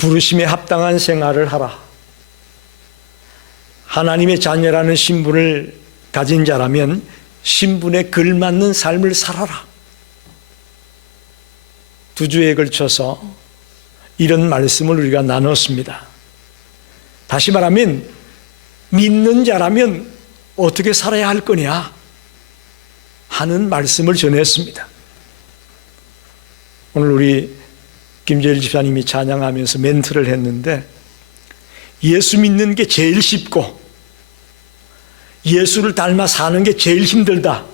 부르심에 합당한 생활을 하라. 하나님의 자녀라는 신분을 가진 자라면 신분에 걸맞는 삶을 살아라. 두 주에 걸쳐서 이런 말씀을 우리가 나눴습니다. 다시 말하면 믿는 자라면 어떻게 살아야 할 거냐 하는 말씀을 전했습니다. 오늘 우리 김재일 집사님이 찬양하면서 멘트를 했는데, 예수 믿는 게 제일 쉽고 예수를 닮아 사는 게 제일 힘들다.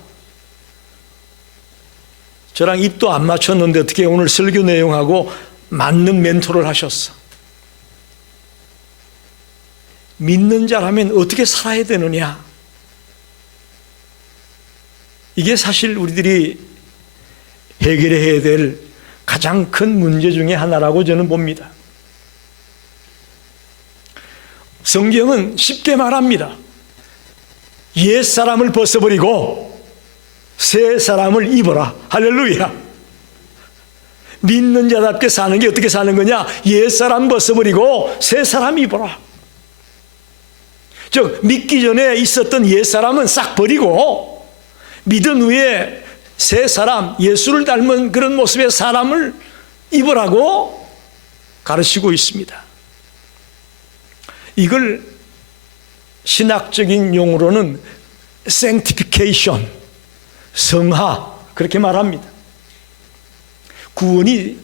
저랑 입도 안 맞췄는데 어떻게 오늘 설교 내용하고 맞는 멘토를 하셨어. 믿는 자라면 어떻게 살아야 되느냐, 이게 사실 우리들이 해결해야 될 가장 큰 문제 중에 하나라고 저는 봅니다. 성경은 쉽게 말합니다. 옛 사람을 벗어버리고 새 사람을 입어라. 할렐루야. 믿는 자답게 사는 게 어떻게 사는 거냐? 옛 사람 벗어버리고 새 사람 입어라. 즉, 믿기 전에 있었던 옛 사람은 싹 버리고 믿은 후에 새 사람, 예수를 닮은 그런 모습의 사람을 입으라고 가르치고 있습니다. 이걸 신학적인 용어로는 sanctification, 성화, 그렇게 말합니다. 구원이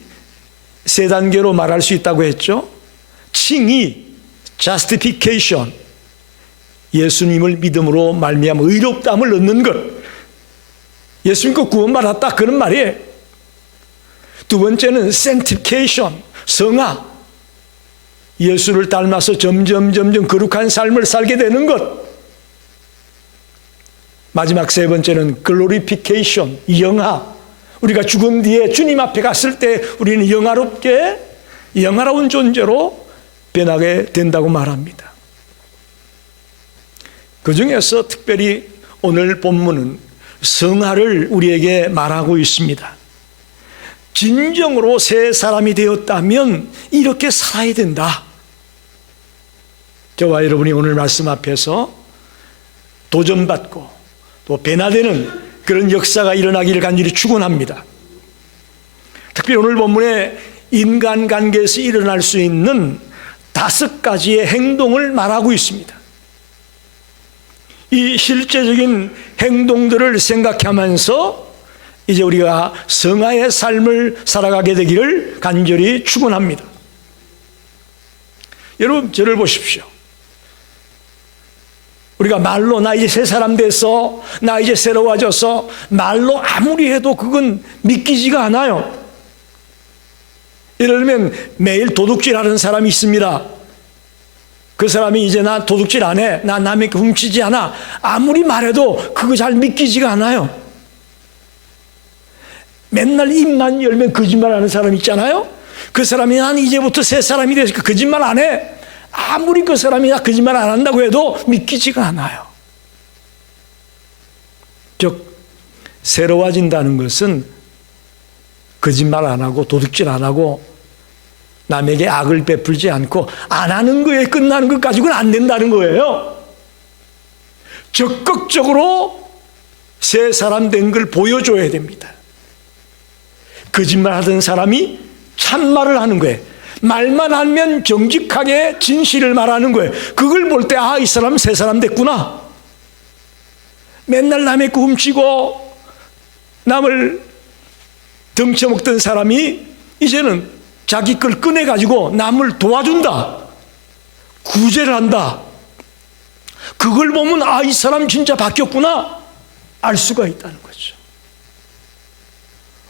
세 단계로 말할 수 있다고 했죠. 칭의, justification, 예수님을 믿음으로 말미암아 의롭다함을 얻는 것, 예수 믿고 구원받았다, 그런 말이에요. 두 번째는 sanctification, 성화, 예수를 닮아서 점점 거룩한 삶을 살게 되는 것. 마지막 세 번째는 glorification, 영화, 우리가 죽은 뒤에 주님 앞에 갔을 때 우리는 영화롭게, 영화로운 존재로 변하게 된다고 말합니다. 그 중에서 특별히 오늘 본문은 성화를 우리에게 말하고 있습니다. 진정으로 새 사람이 되었다면 이렇게 살아야 된다. 저와 여러분이 오늘 말씀 앞에서 도전받고 또 변화되는 그런 역사가 일어나기를 간절히 축원합니다. 특별히 오늘 본문에 인간관계에서 일어날 수 있는 5가지의 행동을 말하고 있습니다. 이 실제적인 행동들을 생각하면서 이제 우리가 성화의 삶을 살아가게 되기를 간절히 축원합니다. 여러분, 저를 보십시오. 우리가 말로 나 이제 새 사람 됐어, 나 이제 새로워졌어, 말로 아무리 해도 그건 믿기지가 않아요. 예를 들면 매일 도둑질하는 사람이 있습니다. 그 사람이 이제 나 도둑질 안 해, 나 남의 거 훔치지 않아, 아무리 말해도 그거 잘 믿기지가 않아요. 맨날 입만 열면 거짓말하는 사람 있잖아요. 그 사람이 난 이제부터 새 사람이 돼서 거짓말 안 해, 아무리 그 사람이 나 거짓말 안 한다고 해도 믿기지가 않아요. 즉, 새로워진다는 것은 거짓말 안 하고 도둑질 안 하고 남에게 악을 베풀지 않고 안 하는 거에 끝나는 것 가지고는 안 된다는 거예요. 적극적으로 새 사람 된 걸 보여줘야 됩니다. 거짓말 하던 사람이 참말을 하는 거예요. 말만 하면 정직하게 진실을 말하는 거예요. 그걸 볼 때 아, 이 사람 새 사람 됐구나. 맨날 남의 거 훔치고 남을 덩쳐먹던 사람이 이제는 자기 걸 꺼내가지고 남을 도와준다, 구제를 한다. 그걸 보면 아, 이 사람 진짜 바뀌었구나 알 수가 있다는 거죠.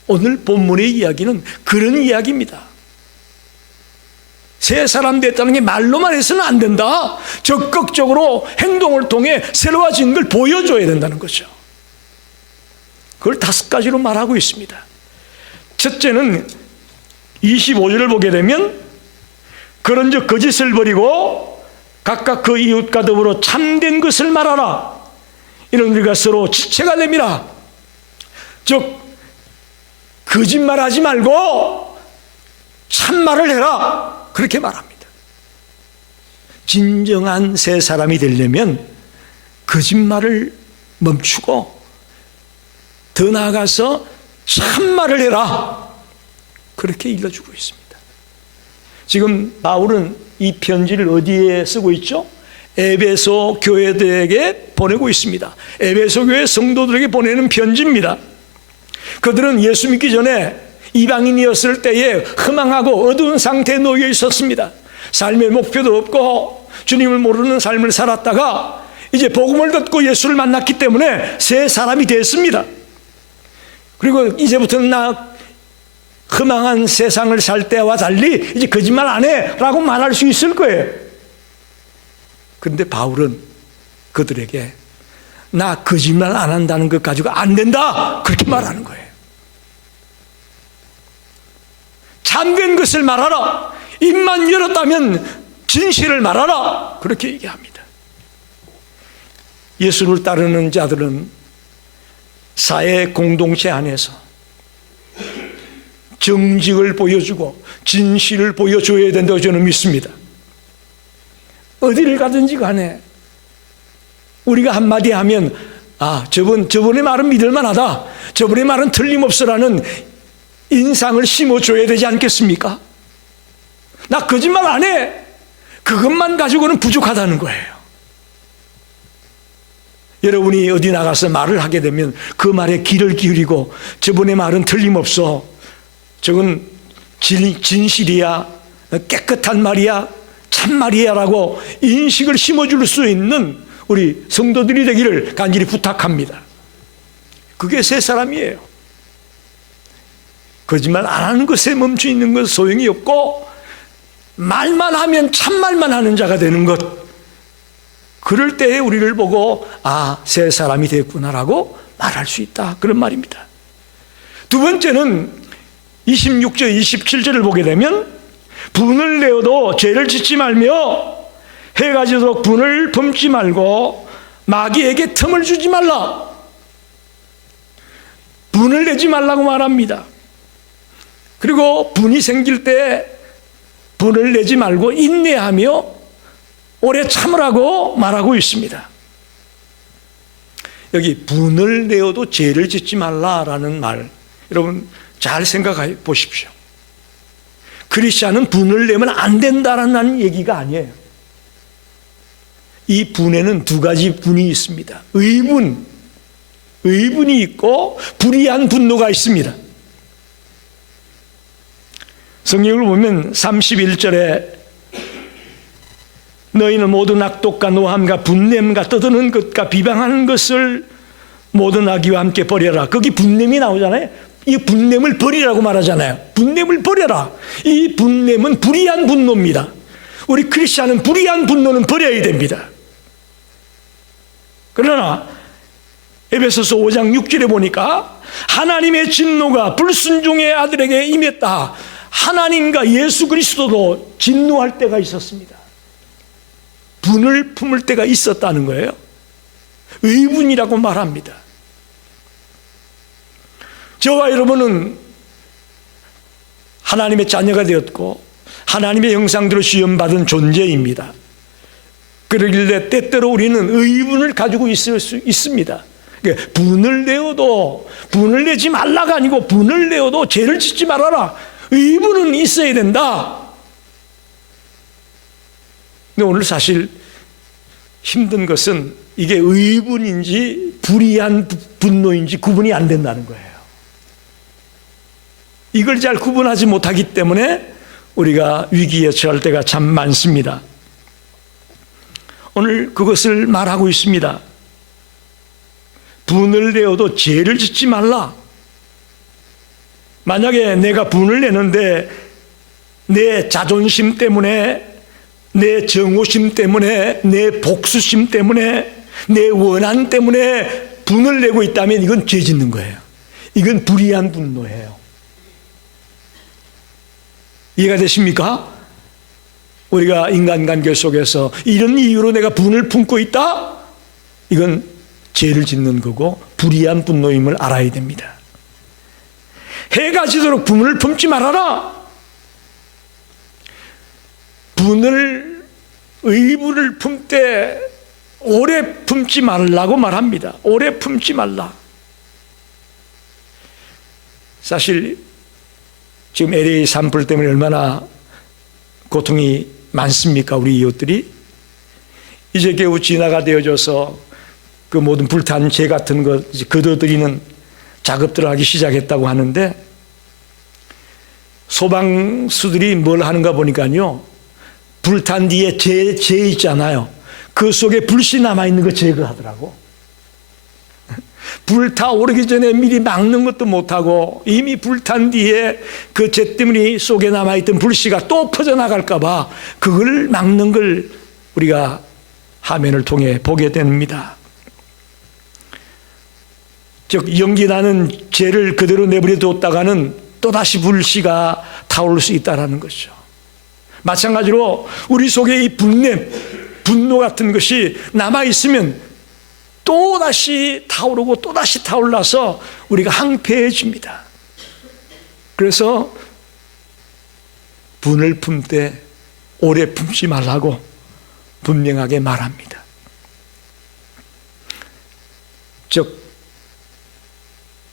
오늘 본문의 이야기는 그런 이야기입니다. 새 사람 됐다는 게 말로만 해서는 안 된다. 적극적으로 행동을 통해 새로워진 걸 보여줘야 된다는 거죠. 그걸 5가지로 말하고 있습니다. 첫째는 25절을 보게 되면 그런즉 거짓을 버리고 각각 그 이웃과 더불어 참된 것을 말하라. 이는 우리가 서로 지체가 됩니다. 즉, 거짓말하지 말고 참말을 해라. 그렇게 말합니다. 진정한 새 사람이 되려면 거짓말을 멈추고 더 나아가서 참말을 해라. 그렇게 일러주고 있습니다. 지금 바울은 이 편지를 어디에 쓰고 있죠? 에베소 교회들에게 보내고 있습니다. 에베소 교회 성도들에게 보내는 편지입니다. 그들은 예수 믿기 전에 이방인이었을 때에 허망하고 어두운 상태에 놓여 있었습니다. 삶의 목표도 없고 주님을 모르는 삶을 살았다가 이제 복음을 듣고 예수를 만났기 때문에 새 사람이 됐습니다. 그리고 이제부터는 나 허망한 세상을 살 때와 달리 이제 거짓말 안 해 라고 말할 수 있을 거예요. 그런데 바울은 그들에게 나 거짓말 안 한다는 것 가지고 안 된다 그렇게 말하는 거예요. 참된 것을 말하라. 입만 열었다면 진실을 말하라. 그렇게 얘기합니다. 예수를 따르는 자들은 사회 공동체 안에서 정직을 보여주고 진실을 보여줘야 된다고 저는 믿습니다. 어디를 가든지 간에 우리가 한마디 하면 저분의 말은 믿을만하다, 저분의 말은 틀림없으라는 인상을 심어줘야 되지 않겠습니까? 나 거짓말 안 해. 그것만 가지고는 부족하다는 거예요. 여러분이 어디 나가서 말을 하게 되면 그 말에 귀를 기울이고 저분의 말은 틀림없어, 저건 진실이야, 깨끗한 말이야, 참말이야 라고 인식을 심어줄 수 있는 우리 성도들이 되기를 간절히 부탁합니다. 그게 새 사람이에요. 거짓말 안 하는 것에 멈춰 있는 것 소용이 없고 말만 하면 참말만 하는 자가 되는 것, 그럴 때에 우리를 보고 새 사람이 됐구나라고 말할 수 있다, 그런 말입니다. 두 번째는 26절 27절을 보게 되면 분을 내어도 죄를 짓지 말며 해가 지도록 분을 품지 말고 마귀에게 틈을 주지 말라. 분을 내지 말라고 말합니다. 그리고 분이 생길 때 분을 내지 말고 인내하며 오래 참으라고 말하고 있습니다. 여기 분을 내어도 죄를 짓지 말라라는 말, 여러분 잘 생각해 보십시오. 크리스찬은 분을 내면 안 된다라는 얘기가 아니에요. 이 분에는 두 가지 분이 있습니다. 의분이 있고 불의한 분노가 있습니다. 성경을 보면 31절에 너희는 모든 악독과 노함과 분냄과 떠드는 것과 비방하는 것을 모든 악의와 함께 버려라. 거기 분냄이 나오잖아요. 이 분냄을 버리라고 말하잖아요. 분냄을 버려라. 이 분냄은 불의한 분노입니다. 우리 크리스찬은 불의한 분노는 버려야 됩니다. 그러나 에베소서 5장 6절에 보니까 하나님의 진노가 불순종의 아들에게 임했다. 하나님과 예수 그리스도도 진노할 때가 있었습니다. 분을 품을 때가 있었다는 거예요. 의분이라고 말합니다. 저와 여러분은 하나님의 자녀가 되었고 하나님의 형상대로 시험받은 존재입니다. 그러길래 때때로 우리는 의분을 가지고 있을 수 있습니다. 분을 내어도, 분을 내지 말라가 아니고 분을 내어도 죄를 짓지 말아라. 의분은 있어야 된다. 근데 오늘 사실 힘든 것은 이게 의분인지 불의한 분노인지 구분이 안 된다는 거예요. 이걸 잘 구분하지 못하기 때문에 우리가 위기에 처할 때가 참 많습니다. 오늘 그것을 말하고 있습니다. 분을 내어도 죄를 짓지 말라. 만약에 내가 분을 내는데 내 자존심 때문에, 내 정오심 때문에, 내 복수심 때문에, 내 원한 때문에 분을 내고 있다면 이건 죄 짓는 거예요. 이건 불의한 분노예요. 이해가 되십니까? 우리가 인간관계 속에서 이런 이유로 내가 분을 품고 있다? 이건 죄를 짓는 거고 불의한 분노임을 알아야 됩니다. 해가 지도록 분을 품지 말아라. 의분을 품되 오래 품지 말라고 말합니다. 오래 품지 말라. 사실 지금 LA 산불 때문에 얼마나 고통이 많습니까? 우리 이웃들이. 이제 겨우 진화가 되어져서 그 모든 불탄 재 같은 것 걷어들이는 작업들을 하기 시작했다고 하는데, 소방수들이 뭘 하는가 보니까요, 불탄 뒤에 재 있잖아요. 그 속에 불씨 남아있는 거 제거하더라고. 불타오르기 전에 미리 막는 것도 못하고 이미 불탄 뒤에 그 재 때문에 속에 남아있던 불씨가 또 퍼져나갈까봐 그걸 막는 걸 우리가 화면을 통해 보게 됩니다. 즉, 연기 나는 재를 그대로 내버려 뒀다가는 또다시 불씨가 타오를 수 있다는 것이죠. 마찬가지로 우리 속에 이 분노 같은 것이 남아있으면 또다시 타오르고 또다시 타올라서 우리가 항폐해집니다. 그래서 분을 품되 오래 품지 말라고 분명하게 말합니다. 즉,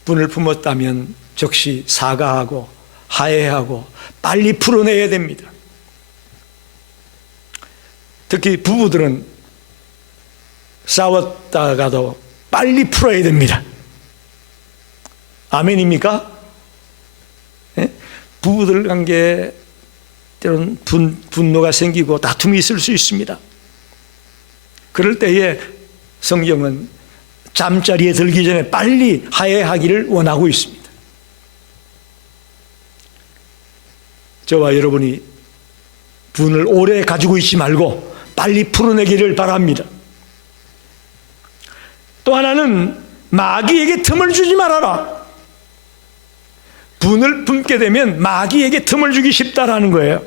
분을 품었다면 즉시 사과하고 화해하고 빨리 풀어내야 됩니다. 특히 부부들은 싸웠다가도 빨리 풀어야 됩니다. 아멘입니까? 네? 부부들 관계에 때로는 분노가 생기고 다툼이 있을 수 있습니다. 그럴 때에 성경은 잠자리에 들기 전에 빨리 화해하기를 원하고 있습니다. 저와 여러분이 분을 오래 가지고 있지 말고 빨리 풀어내기를 바랍니다. 또 하나는 마귀에게 틈을 주지 말아라. 분을 품게 되면 마귀에게 틈을 주기 쉽다라는 거예요.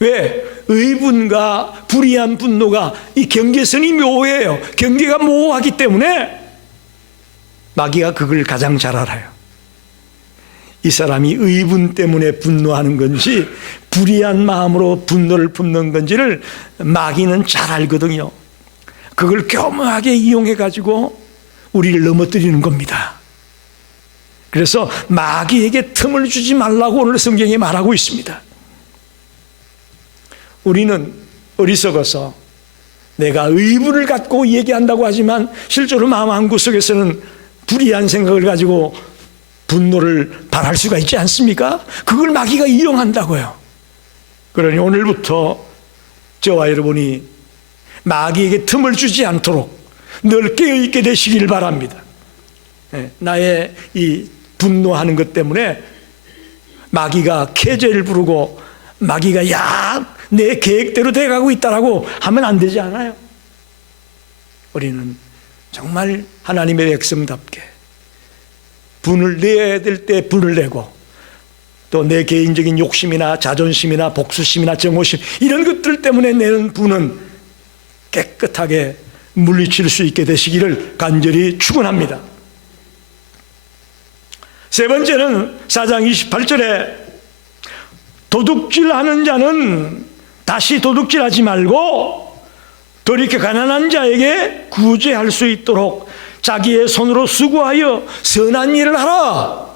왜? 의분과 불의한 분노가 이 경계선이 묘해요. 경계가 모호하기 때문에 마귀가 그걸 가장 잘 알아요. 이 사람이 의분 때문에 분노하는 건지 불의한 마음으로 분노를 품는 건지를 마귀는 잘 알거든요. 그걸 교묘하게 이용해 가지고 우리를 넘어뜨리는 겁니다. 그래서 마귀에게 틈을 주지 말라고 오늘 성경에 말하고 있습니다. 우리는 어리석어서 내가 의분을 갖고 얘기한다고 하지만 실제로 마음 한구석에서는 불의한 생각을 가지고 분노를 발할 수가 있지 않습니까? 그걸 마귀가 이용한다고요. 그러니 오늘부터 저와 여러분이 마귀에게 틈을 주지 않도록 늘 깨어있게 되시길 바랍니다. 나의 이 분노하는 것 때문에 마귀가 계제를 부르고 마귀가 야, 내 계획대로 돼가고 있다라고 하면 안 되지 않아요? 우리는 정말 하나님의 백성답게 분을 내야 될 때 분을 내고 또 내 개인적인 욕심이나 자존심이나 복수심이나 정오심 이런 것들 때문에 내는 분은 깨끗하게 물리칠 수 있게 되시기를 간절히 축원합니다. 세 번째는 4장 28절에 도둑질하는 자는 다시 도둑질하지 말고 돌이켜 가난한 자에게 구제할 수 있도록 자기의 손으로 수고하여 선한 일을 하라.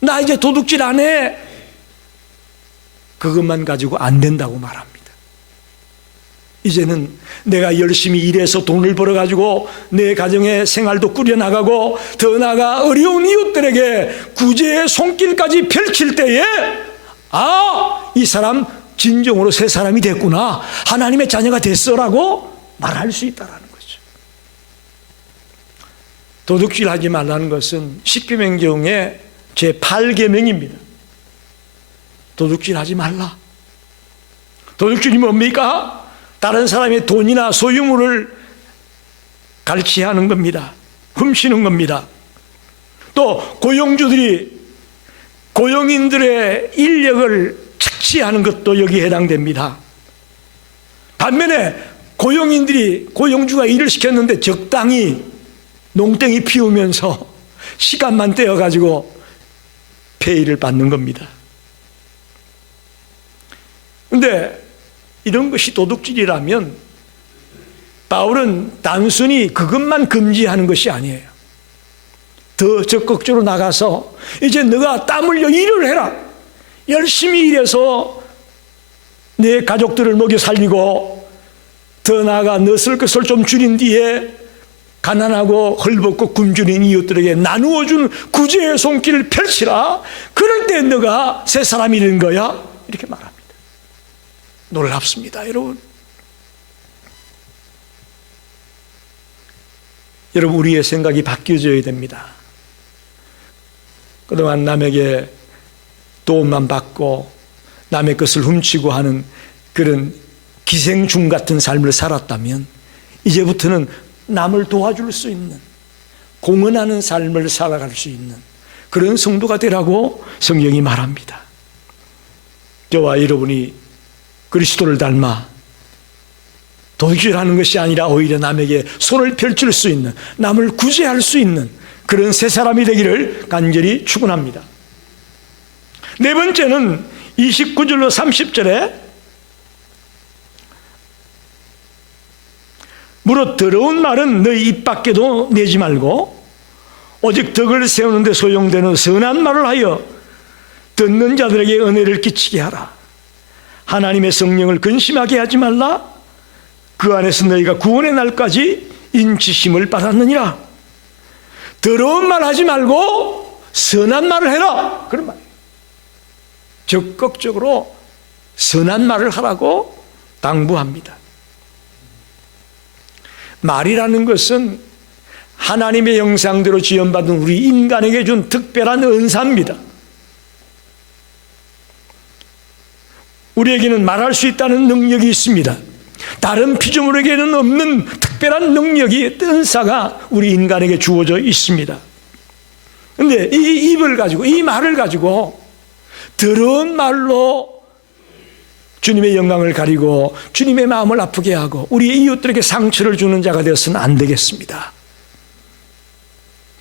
나 이제 도둑질 안 해. 그것만 가지고 안 된다고 말합니다. 이제는 내가 열심히 일해서 돈을 벌어가지고 내 가정의 생활도 꾸려나가고 더 나아가 어려운 이웃들에게 구제의 손길까지 펼칠 때에 이 사람 진정으로 새 사람이 됐구나, 하나님의 자녀가 됐어라고 말할 수 있다는 거죠. 도둑질하지 말라는 것은 십계명경의 제8계명입니다. 도둑질하지 말라. 도둑질이 뭡니까? 다른 사람의 돈이나 소유물을 갈취하는 겁니다. 훔치는 겁니다. 또 고용주들이 고용인들의 인력을 착취하는 것도 여기에 해당됩니다. 반면에 고용주가 일을 시켰는데 적당히 농땡이 피우면서 시간만 떼어가지고 페이를 받는 겁니다. 근데 이런 것이 도둑질이라면 바울은 단순히 그것만 금지하는 것이 아니에요. 더 적극적으로 나가서 이제 너가 땀 흘려 일을 해라. 열심히 일해서 내 가족들을 먹여 살리고 더 나아가 너 쓸 것을 좀 줄인 뒤에 가난하고 헐벗고 굶주린 이웃들에게 나누어준 구제의 손길을 펼치라. 그럴 때 너가 새 사람이 된 거야. 이렇게 말합니다. 놀랍습니다, 여러분. 여러분, 우리의 생각이 바뀌어져야 됩니다. 그동안 남에게 도움만 받고 남의 것을 훔치고 하는 그런 기생충 같은 삶을 살았다면 이제부터는 남을 도와줄 수 있는, 공헌하는 삶을 살아갈 수 있는 그런 성도가 되라고 성경이 말합니다. 저와 여러분이 그리스도를 닮아 도둑질하는 것이 아니라 오히려 남에게 손을 펼칠 수 있는, 남을 구제할 수 있는 그런 새 사람이 되기를 간절히 축원합니다. 네 번째는 29절로 30절에 무릇 더러운 말은 너희 입 밖에도 내지 말고 오직 덕을 세우는 데 소용되는 선한 말을 하여 듣는 자들에게 은혜를 끼치게 하라. 하나님의 성령을 근심하게 하지 말라. 그 안에서 너희가 구원의 날까지 인치심을 받았느니라. 더러운 말 하지 말고 선한 말을 해라. 그런 말이에요. 적극적으로 선한 말을 하라고 당부합니다. 말이라는 것은 하나님의 형상대로 지음받은 우리 인간에게 준 특별한 은사입니다. 우리에게는 말할 수 있다는 능력이 있습니다. 다른 피조물에게는 없는 특별한 능력이, 은사가 우리 인간에게 주어져 있습니다. 그런데 이 입을 가지고, 이 말을 가지고 더러운 말로 주님의 영광을 가리고 주님의 마음을 아프게 하고 우리 이웃들에게 상처를 주는 자가 되어서는 안 되겠습니다.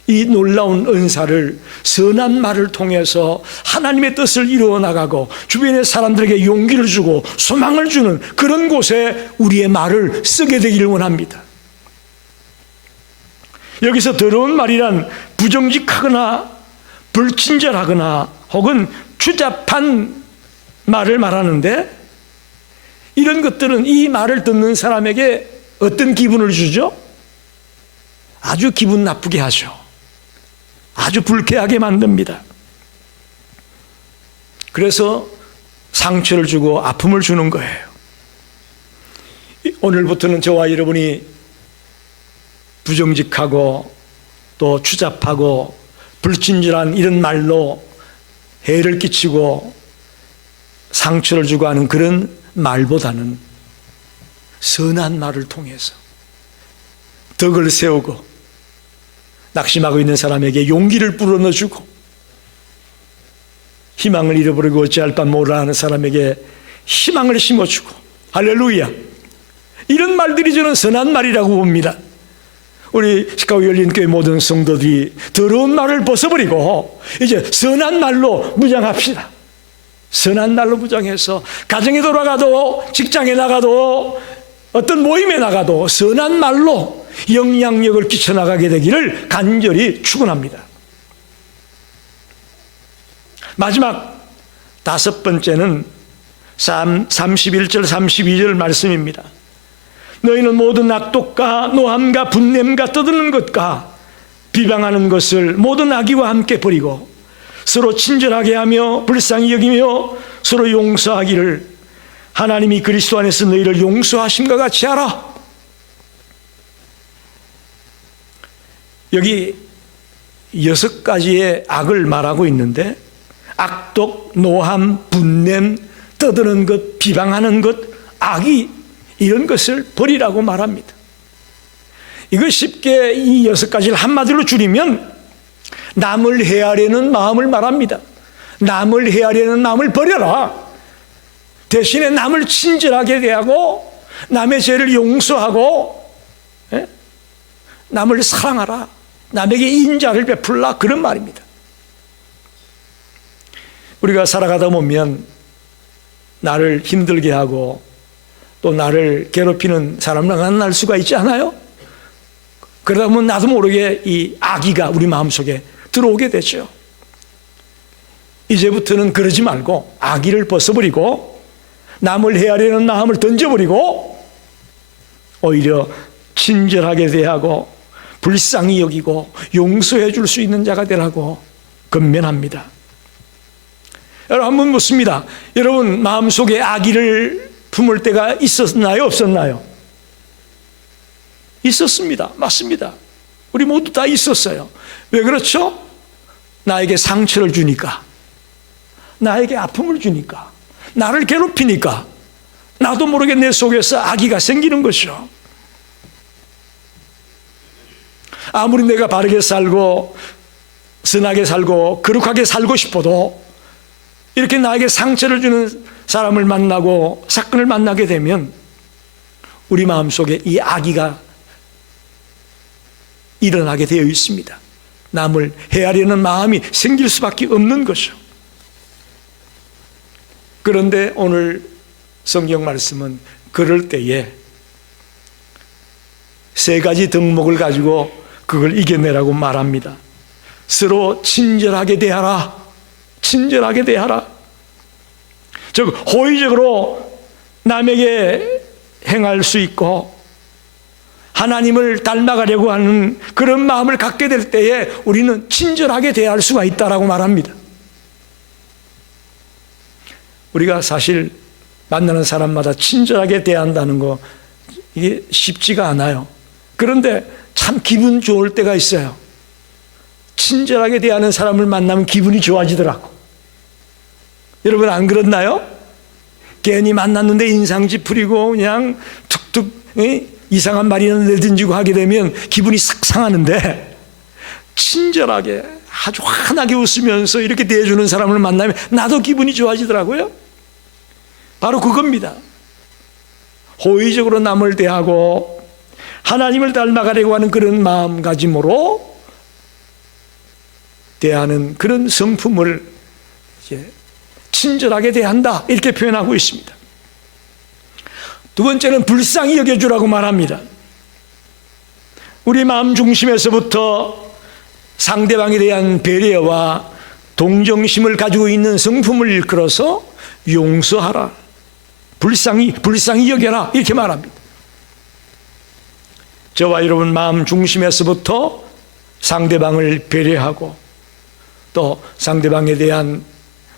이 놀라운 은사를 선한 말을 통해서 하나님의 뜻을 이루어 나가고 주변의 사람들에게 용기를 주고 소망을 주는 그런 곳에 우리의 말을 쓰게 되기를 원합니다. 여기서 더러운 말이란 부정직하거나 불친절하거나 혹은 추잡한 말을 말하는데, 이런 것들은 이 말을 듣는 사람에게 어떤 기분을 주죠? 아주 기분 나쁘게 하죠. 아주 불쾌하게 만듭니다. 그래서 상처를 주고 아픔을 주는 거예요. 오늘부터는 저와 여러분이 부정직하고 또 추잡하고 불친절한 이런 말로 해를 끼치고 상처를 주고 하는 그런 말보다는 선한 말을 통해서 덕을 세우고 낙심하고 있는 사람에게 용기를 불어넣어주고 희망을 잃어버리고 어찌할 바 몰라 하는 사람에게 희망을 심어주고, 할렐루야, 이런 말들이 저는 선한 말이라고 봅니다. 우리 시카고 열린교회 모든 성도들이 더러운 말을 벗어버리고 이제 선한 말로 무장합시다. 선한 말로 무장해서 가정에 돌아가도 직장에 나가도 어떤 모임에 나가도 선한 말로 영향력을 끼쳐나가게 되기를 간절히 축원합니다. 마지막 다섯 번째는 31절 32절 말씀입니다. 너희는 모든 악독과 노함과 분냄과 떠드는 것과 비방하는 것을 모든 악의와 함께 버리고 서로 친절하게 하며 불쌍히 여기며 서로 용서하기를 하나님이 그리스도 안에서 너희를 용서하심과 같이 하라. 여기 6가지의 악을 말하고 있는데, 악독, 노함, 분냄, 떠드는 것, 비방하는 것, 악의, 이런 것을 버리라고 말합니다. 이거 쉽게 이 6가지를 한마디로 줄이면 남을 해하려는 마음을 말합니다. 남을 해하려는 마음을 버려라. 대신에 남을 친절하게 대하고 남의 죄를 용서하고 남을 사랑하라. 남에게 인자를 베풀라. 그런 말입니다. 우리가 살아가다 보면 나를 힘들게 하고 또 나를 괴롭히는 사람을 만날 수가 있지 않아요? 그러다 보면 나도 모르게 이 악의가 우리 마음속에 들어오게 되죠. 이제부터는 그러지 말고 악의를 벗어버리고 남을 헤아리는 마음을 던져버리고 오히려 친절하게 대하고 불쌍히 여기고 용서해 줄 수 있는 자가 되라고 권면합니다. 여러분 한번 묻습니다. 여러분 마음속에 악의를 품을 때가 있었나요? 없었나요? 있었습니다. 맞습니다. 우리 모두 다 있었어요. 왜 그렇죠? 나에게 상처를 주니까, 나에게 아픔을 주니까, 나를 괴롭히니까 나도 모르게 내 속에서 악의가 생기는 것이죠. 아무리 내가 바르게 살고 선하게 살고 거룩하게 살고 싶어도 이렇게 나에게 상처를 주는 사람을 만나고 사건을 만나게 되면 우리 마음속에 이 악의가 일어나게 되어 있습니다. 남을 헤아리는 마음이 생길 수밖에 없는 것이죠. 그런데 오늘 성경 말씀은 그럴 때에 세 가지 덕목을 가지고 그걸 이겨내라고 말합니다. 서로 친절하게 대하라. 친절하게 대하라. 즉 호의적으로 남에게 행할 수 있고 하나님을 닮아가려고 하는 그런 마음을 갖게 될 때에 우리는 친절하게 대할 수가 있다라고 말합니다. 우리가 사실 만나는 사람마다 친절하게 대한다는 거 이게 쉽지가 않아요. 그런데 참 기분 좋을 때가 있어요. 친절하게 대하는 사람을 만나면 기분이 좋아지더라고. 여러분 안 그렇나요? 괜히 만났는데 인상 찌푸리고 그냥 툭툭 이상한 말이나 내던지고 하게 되면 기분이 싹 상하는데 친절하게 아주 환하게 웃으면서 이렇게 대해주는 사람을 만나면 나도 기분이 좋아지더라고요. 바로 그겁니다. 호의적으로 남을 대하고 하나님을 닮아가려고 하는 그런 마음가짐으로 대하는 그런 성품을 이제 친절하게 대한다 이렇게 표현하고 있습니다. 두 번째는 불쌍히 여겨주라고 말합니다. 우리 마음 중심에서부터 상대방에 대한 배려와 동정심을 가지고 있는 성품을 일컬어서 용서하라, 불쌍히 여겨라 이렇게 말합니다. 저와 여러분 마음 중심에서부터 상대방을 배려하고 또 상대방에 대한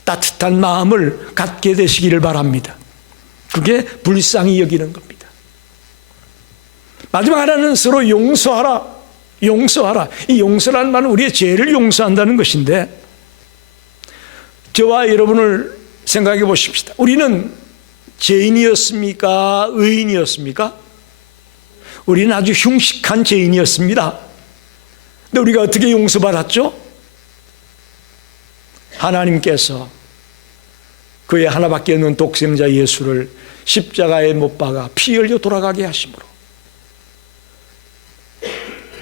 따뜻한 마음을 갖게 되시기를 바랍니다. 그게 불쌍히 여기는 겁니다. 마지막 하나는 서로 용서하라. 용서하라. 이 용서라는 말은 우리의 죄를 용서한다는 것인데 저와 여러분을 생각해 보십시다. 우리는 죄인이었습니까? 의인이었습니까? 우리는 아주 흉측한 죄인이었습니다. 근데 우리가 어떻게 용서받았죠? 하나님께서 그의 하나밖에 없는 독생자 예수를 십자가에 못 박아 피 흘려 돌아가게 하심으로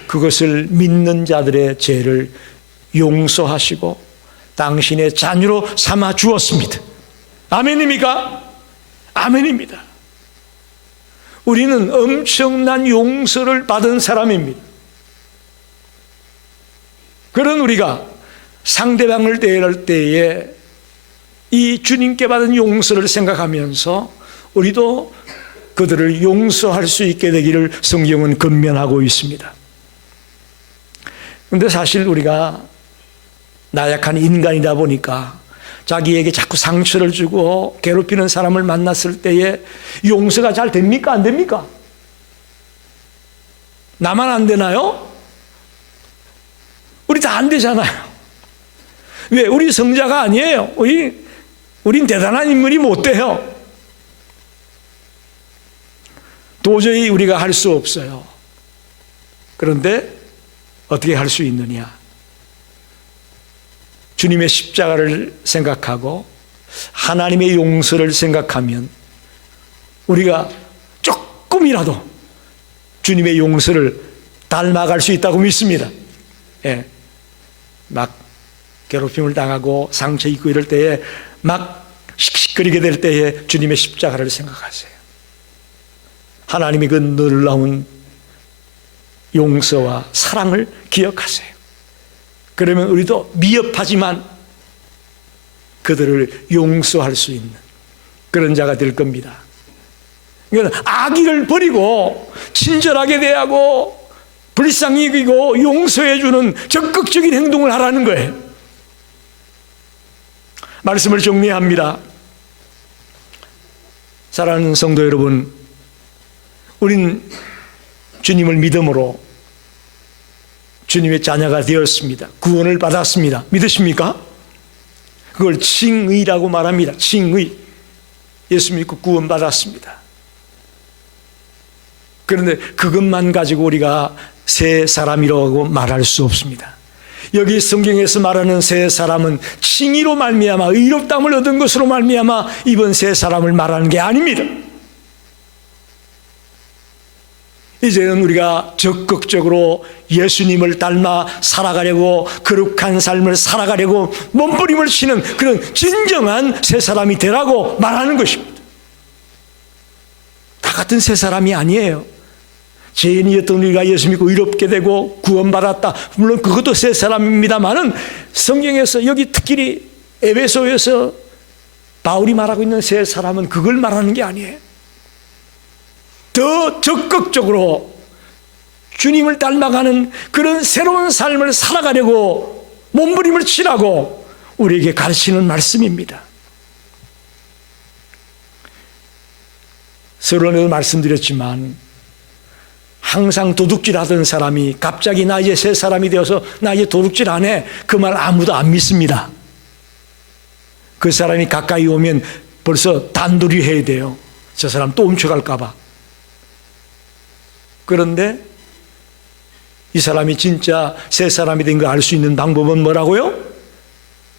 그것을 믿는 자들의 죄를 용서하시고 당신의 자녀로 삼아 주었습니다. 아멘입니까? 아멘입니다. 우리는 엄청난 용서를 받은 사람입니다. 그런 우리가 상대방을 대할 때에 이 주님께 받은 용서를 생각하면서 우리도 그들을 용서할 수 있게 되기를 성경은 권면하고 있습니다. 그런데 사실 우리가 나약한 인간이다 보니까 자기에게 자꾸 상처를 주고 괴롭히는 사람을 만났을 때에 용서가 잘 됩니까? 안 됩니까? 나만 안 되나요? 우리 다 안 되잖아요. 왜? 우리 성자가 아니에요. 우린 대단한 인물이 못 돼요. 도저히 우리가 할 수 없어요. 그런데 어떻게 할 수 있느냐? 주님의 십자가를 생각하고 하나님의 용서를 생각하면 우리가 조금이라도 주님의 용서를 닮아갈 수 있다고 믿습니다. 예. 막 괴롭힘을 당하고 상처 입고 이럴 때에 막 씩씩 찌끄리게 될 때에 주님의 십자가를 생각하세요. 하나님의 그 놀라운 용서와 사랑을 기억하세요. 그러면 우리도 미흡하지만 그들을 용서할 수 있는 그런 자가 될 겁니다. 그러니까 악의를 버리고 친절하게 대하고 불쌍히 여기고 용서해주는 적극적인 행동을 하라는 거예요. 말씀을 정리합니다. 사랑하는 성도 여러분, 우린 주님을 믿음으로 주님의 자녀가 되었습니다. 구원을 받았습니다. 믿으십니까? 그걸 칭의라고 말합니다. 칭의. 예수 믿고 구원 받았습니다. 그런데 그것만 가지고 우리가 새 사람이라고 말할 수 없습니다. 여기 성경에서 말하는 새 사람은 칭의로 말미암아 의롭다함을 얻은 것으로 말미암아 이번 새 사람을 말하는 게 아닙니다. 이제는 우리가 적극적으로 예수님을 닮아 살아가려고 거룩한 삶을 살아가려고 몸부림을 치는 그런 진정한 새 사람이 되라고 말하는 것입니다. 다 같은 새 사람이 아니에요. 죄인이었던 우리가 예수 믿고 의롭게 되고 구원받았다. 물론 그것도 새 사람입니다만은 성경에서 여기 특히 에베소에서 바울이 말하고 있는 새 사람은 그걸 말하는 게 아니에요. 더 적극적으로 주님을 닮아가는 그런 새로운 삶을 살아가려고 몸부림을 치라고 우리에게 가르치는 말씀입니다. 서론에도 말씀드렸지만 항상 도둑질하던 사람이 갑자기 나 이제 새 사람이 되어서 나 이제 도둑질 안 해. 그 말 아무도 안 믿습니다. 그 사람이 가까이 오면 벌써 단둘이 해야 돼요. 저 사람 또 훔쳐갈까 봐. 그런데 이 사람이 진짜 새 사람이 된 거 알 수 있는 방법은 뭐라고요?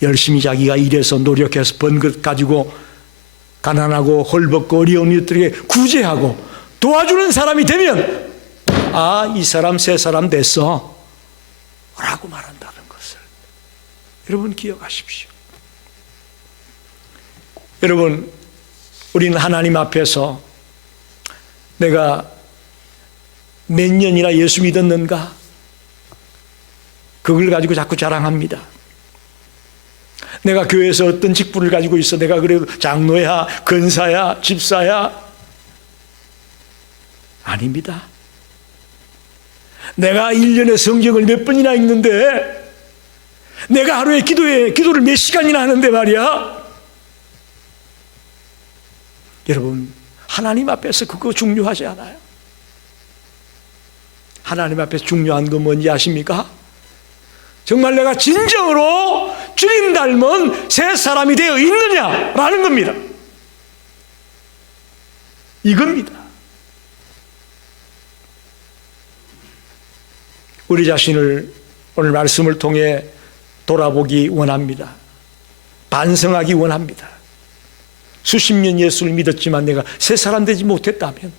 열심히 자기가 일해서 노력해서 번 것 가지고 가난하고 헐벗고 어려운 이들에게 구제하고 도와주는 사람이 되면 아, 이 사람 새 사람 됐어 라고 말한다는 것을 여러분 기억하십시오. 여러분, 우리는 하나님 앞에서 내가 몇 년이나 예수 믿었는가? 그걸 가지고 자꾸 자랑합니다. 내가 교회에서 어떤 직분을 가지고 있어. 내가 그래도 장로야, 권사야, 집사야. 아닙니다. 내가 1년에 성경을 몇 번이나 읽는데, 내가 하루에 기도를 몇 시간이나 하는데 말이야. 여러분, 하나님 앞에서 그거 중요하지 않아요? 하나님 앞에서 중요한 건 뭔지 아십니까? 정말 내가 진정으로 주님 닮은 새 사람이 되어 있느냐라는 겁니다. 이겁니다. 우리 자신을 오늘 말씀을 통해 돌아보기 원합니다. 반성하기 원합니다. 수십 년 예수를 믿었지만 내가 새 사람 되지 못했다면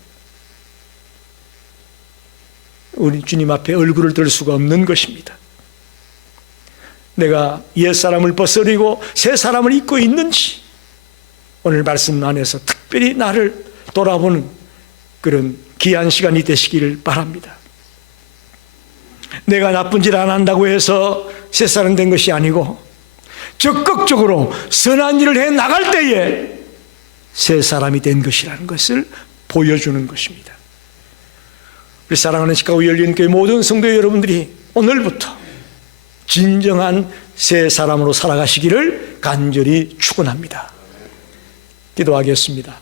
우리 주님 앞에 얼굴을 들 수가 없는 것입니다. 내가 옛사람을 벗어버리고 새 사람을 입고 있는지 오늘 말씀 안에서 특별히 나를 돌아보는 그런 귀한 시간이 되시기를 바랍니다. 내가 나쁜 짓 안 한다고 해서 새 사람 된 것이 아니고 적극적으로 선한 일을 해 나갈 때에 새 사람이 된 것이라는 것을 보여주는 것입니다. 우리 사랑하는 시카고 열린교회 모든 성도 여러분들이 오늘부터 진정한 새 사람으로 살아가시기를 간절히 축원합니다. 기도하겠습니다.